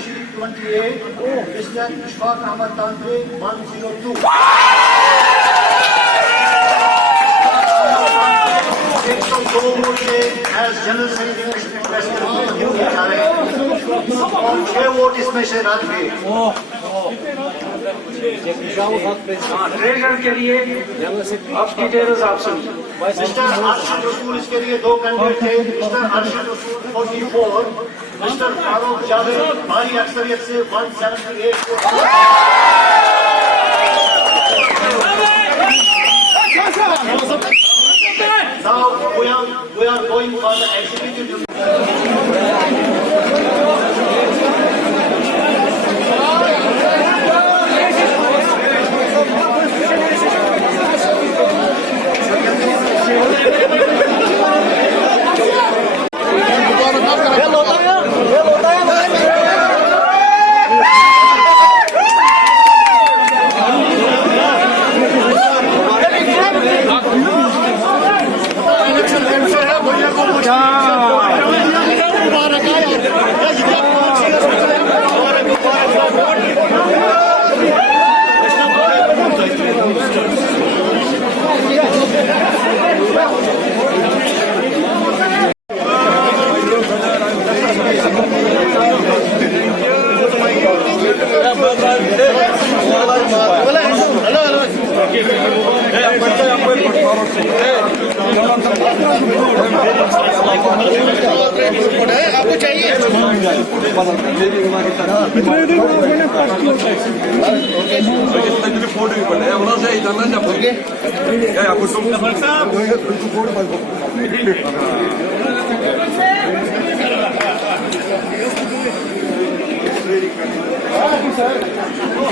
Bashir 28, Mr. Ishfaq Ahmad Tantre 102. As General Secretary और 6 वोट इसमें से रद्द हुए। ट्रेजर के लिए अब डिटेल्स ऑप्शन मिस्टर अरशद रसूल इसके लिए 2 कैंडिडेट थे। मिस्टर अरशद रसूल 44, मिस्टर फारूक जावेद भारी अक्सरियत से 178 Now we are going for the executive. आपको चाहिए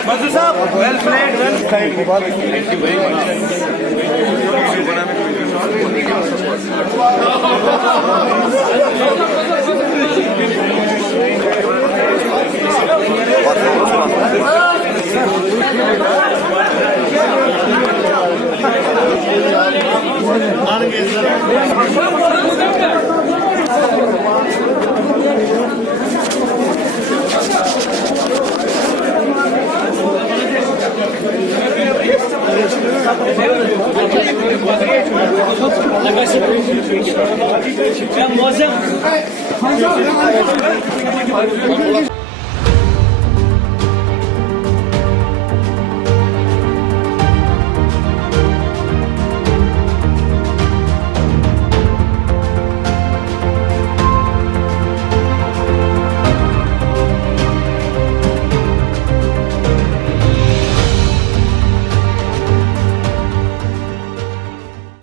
Basu sahab, well played, well played. Thank you very much. मौसम